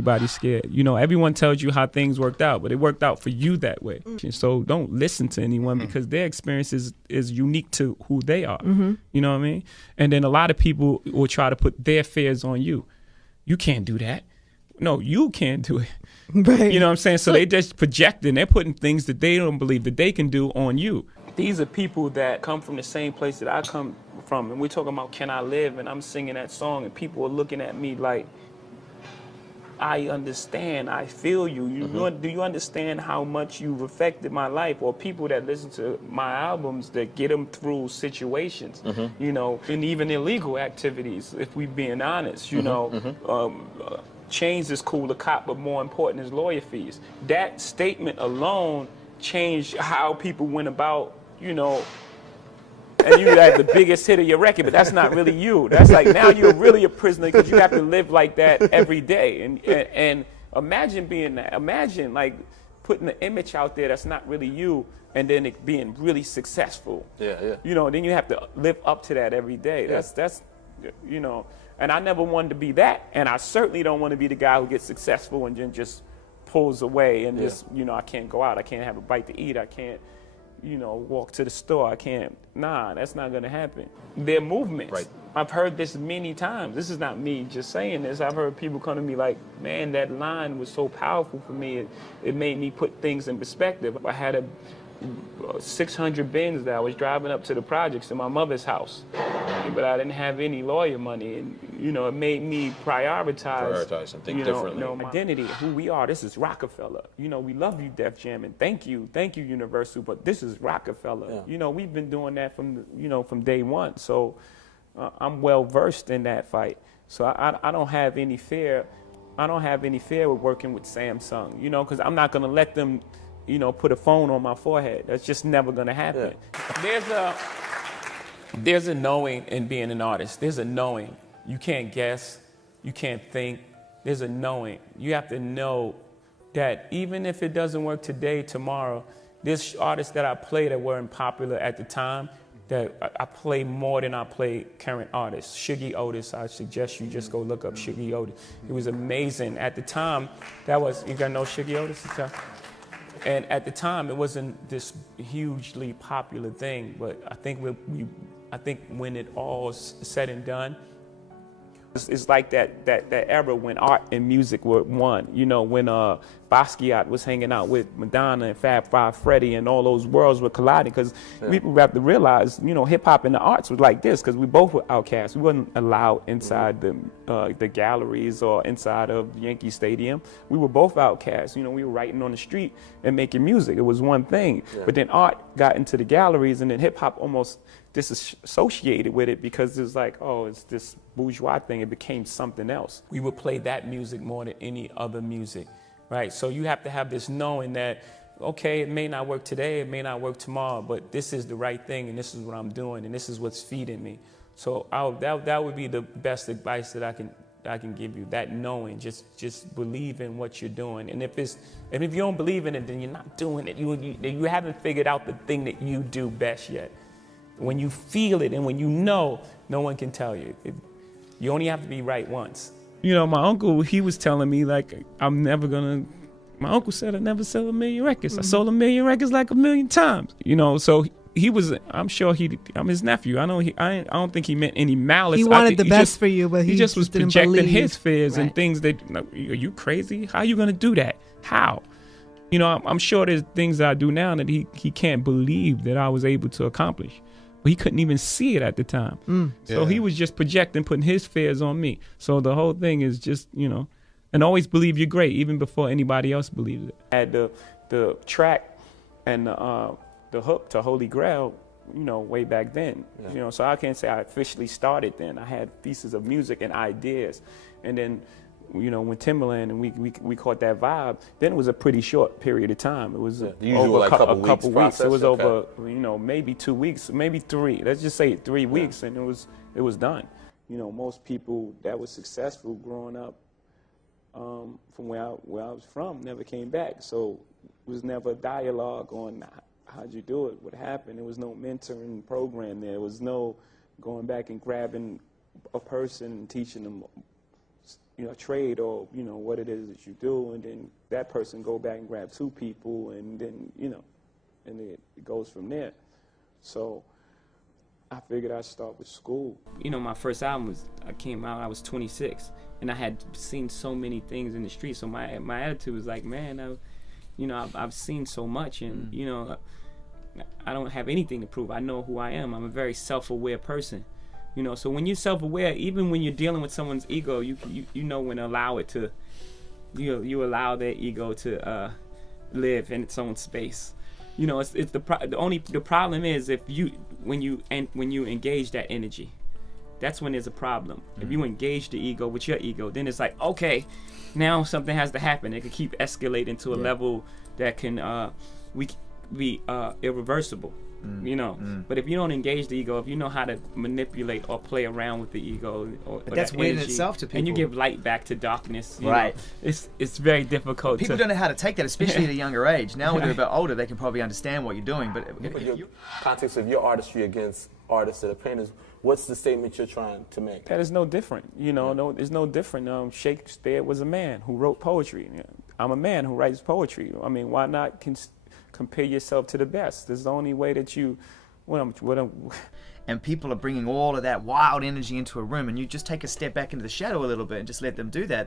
everybody's scared. You know, everyone tells you how things worked out, but it worked out for you that way. So don't listen to anyone because their experience is unique to who they are. You know what I mean? And then a lot of people will try to put their fears on you. You can't do that. No, you can't do it. Right. You know what I'm saying? So they just projecting. They're putting things that they don't believe that they can do on you. These are people that come from the same place that I come from. And we're talking about Can I Live? And I'm singing that song and people are looking at me like, I understand. I feel you. Do you understand how much you've affected my life? Or people that listen to my albums that get them through situations, you know, and even illegal activities, if we're being honest, you know. Chains is cool to cop, but more important is lawyer fees. That statement alone changed how people went about, you know, and you had the biggest hit of your record, but that's not really you. That's like now you're really a prisoner because you have to live like that every day. And imagine being that. Imagine like putting the image out there that's not really you, and then it being really successful. Yeah. You know, then you have to live up to that every day. That's you know. And I never wanted to be that, and I certainly don't want to be the guy who gets successful and then just pulls away and just, you know, I can't go out, I can't have a bite to eat, I can't, you know, walk to the store, I can't. Nah, that's not going to happen. They're movements. Right. I've heard this many times. This is not me just saying this. I've heard people come to me like, man, that line was so powerful for me. It made me put things in perspective. I had a 600 Benz that I was driving up to the projects to my mother's house, but I didn't have any lawyer money, and you know it made me prioritize and think you differently. know, my identity, who we are. This is Rockefeller. You know, we love you, Def Jam, and thank you, Universal. But this is Rockefeller. Yeah. You know, we've been doing that from day one. So I'm well versed in that fight. So I don't have any fear. I don't have any fear with working with Samsung. You know, because I'm not gonna let them, you know, put a phone on my forehead. That's just never gonna happen. Yeah. There's a knowing in being an artist. There's a knowing. You can't guess. You can't think. There's a knowing. You have to know that even if it doesn't work today, tomorrow, there's artists that I play that weren't popular at the time that I play more than I play current artists. Shuggie Otis, I suggest you just go look up Shuggie Otis. It was amazing. At the time, that was, you gotta know Shuggie Otis? And at the time, it wasn't this hugely popular thing, but I think I think when it all is said and done, it's like that era when art and music were one. You know, when Basquiat was hanging out with Madonna and Fab Five Freddy and all those worlds were colliding, because people have to realize, you know, hip hop and the arts was like this, because we both were outcasts. We wasn't allowed inside the galleries or inside of Yankee Stadium. We were both outcasts. You know, we were writing on the street and making music. It was one thing. But then art got into the galleries, and then hip hop almost disassociated with it, because it's like, oh, it's this bourgeois thing. It became something else. We would play that music more than any other music, right? So you have to have this knowing that, okay, it may not work today, it may not work tomorrow, but this is the right thing, and this is what I'm doing, and this is what's feeding me. So that would be the best advice that I can give you. That knowing, just believe in what you're doing, and if you don't believe in it, then you're not doing it. You haven't figured out the thing that you do best yet. When you feel it and when you know, no one can tell you. You only have to be right once. You know, my uncle, he was telling me, like, my uncle said I'd never sell 1 million records. I sold 1 million records like 1 million times. You know, so he was, I'm sure I'm his nephew. I don't think he meant any malice. He wanted the best for you, but he just was didn't projecting believe. his fears and things that, are you crazy? How are you going to do that? How? You know, I'm sure there's things that I do now that he can't believe that I was able to accomplish. But he couldn't even see it at the time. So he was just projecting, putting his fears on me. So the whole thing is just, you know, and always believe you're great, even before anybody else believes it. I had the track and the hook to Holy Grail, you know, way back then. You know, so I can't say I officially started then. I had pieces of music and ideas. And then, you know, when Timbaland and we caught that vibe, then it was a pretty short period of time. It was over a couple weeks. It was over, you know, maybe 2 weeks, maybe 3. Let's just say 3 weeks, and it was done. You know, most people that was successful growing up from where I was from never came back. So it was never a dialogue on how'd you do it, what happened. There was no mentoring program there. There was no going back and grabbing a person and teaching them trade or, what it is that you do, and then that person go back and grab 2 people, and then, and it goes from there. So I figured I'd start with school. My first album came out, I was 26, and I had seen so many things in the street. So my attitude was like, man, I've seen so much, and I don't have anything to prove. I know who I am. I'm a very self-aware person. So when you're self-aware, even when you're dealing with someone's ego, you know when to allow it to, you allow their ego to live in its own space. It's the problem is when you engage that energy, that's when there's a problem. If you engage the ego with your ego, then it's like, okay, now something has to happen. It could keep escalating to a level that can be irreversible. But if you don't engage the ego, if you know how to manipulate or play around with the ego, or that's that weird in energy, itself to people, and you give light back to darkness, right? It's very difficult. People don't know how to take that, especially at a younger age. Now when they're a bit older, they can probably understand what you're doing. But if your context of your artistry against artists that are painters, what's the statement you're trying to make? That is no different. No, it's no different. Shakespeare was a man who wrote poetry. I'm a man who writes poetry. I mean, why not compare yourself to the best? It's the only way that you. And people are bringing all of that wild energy into a room, and you just take a step back into the shadow a little bit and just let them do that.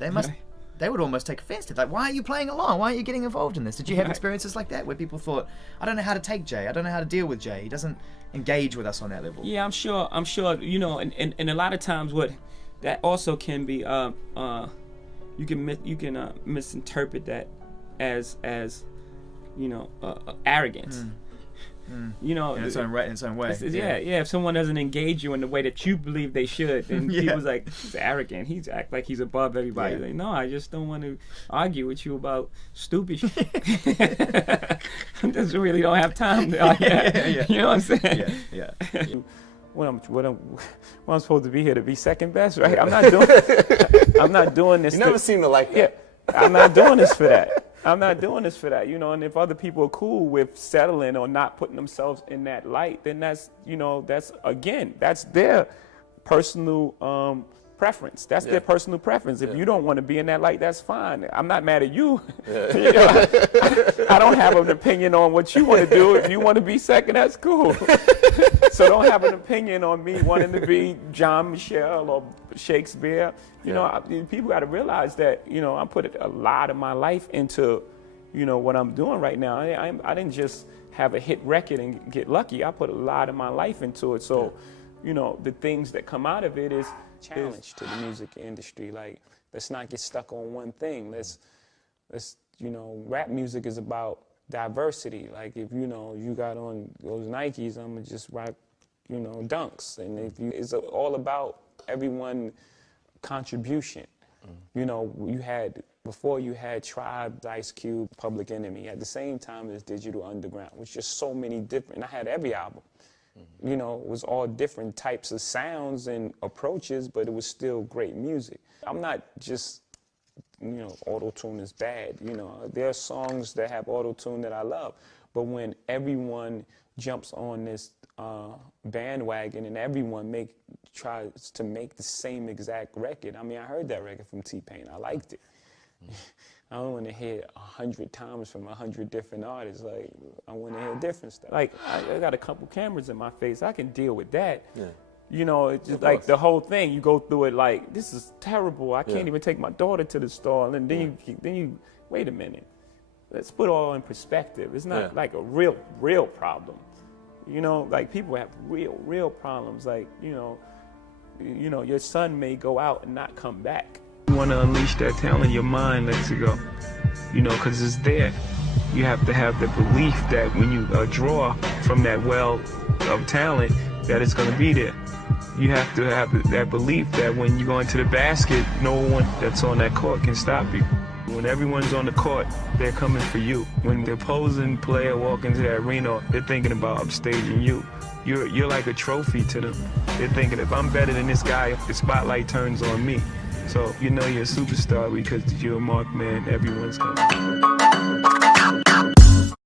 They would almost take offense to that. Why are you playing along? Why aren't you getting involved in this? Did you have experiences like that where people thought, I don't know how to take Jay, I don't know how to deal with Jay, he doesn't engage with us on that level? Yeah, I'm sure, and a lot of times what that also can be, you can misinterpret that as arrogance. In its own way. If someone doesn't engage you in the way that you believe they should, then people's like, he's arrogant. He's act like he's above everybody. Like, no, I just don't want to argue with you about stupid shit. I just really don't have time to argue. You know what I'm saying? Yeah. What I'm supposed to be here to be second best, right? I'm not doing this. You never seem to like that. Yeah, I'm not doing this for that. I'm not doing this for that, and if other people are cool with settling or not putting themselves in that light, then that's their personal preference. That's their personal preference. If you don't want to be in that light, that's fine. I'm not mad at you. I don't have an opinion on what you want to do. If you want to be second, that's cool. So don't have an opinion on me wanting to be John Michelle or Shakespeare. People got to realize that, I put a lot of my life into, what I'm doing right now. I didn't just have a hit record and get lucky. I put a lot of my life into it. So, the things that come out of it is challenge to the music industry. Like, let's not get stuck on one thing. Let's rap music is about diversity. Like, if you got on those Nikes, I'm gonna just rock, Dunks. And it's all about everyone contribution. Before you had Tribe, Ice Cube, Public Enemy. At the same time as Digital Underground, it was just so many different. And I had every album. It was all different types of sounds and approaches, but it was still great music. I'm not just, auto-tune is bad. There are songs that have auto-tune that I love, but when everyone jumps on this bandwagon and everyone tries to make the same exact record. I mean, I heard that record from T-Pain. I liked it. I don't want to hear it 100 times from 100 different artists. Like, I want to hear different stuff. Like, I got a couple cameras in my face. I can deal with that. Yeah. It's just like the whole thing. You go through it like, this is terrible. I can't even take my daughter to the store. And then you wait a minute. Let's put it all in perspective. It's not like a real problem. Like, people have real problems. Like, your son may go out and not come back. You want to unleash that talent, your mind lets it go, because it's there. You have to have the belief that when you draw from that well of talent, that it's going to be there. You have to have that belief that when you go into the basket, no one that's on that court can stop you. When everyone's on the court, they're coming for you. When the opposing player walks into that arena, they're thinking about upstaging you. You're like a trophy to them. They're thinking, if I'm better than this guy, the spotlight turns on me. So you're a superstar because you're a marked man, everyone's coming.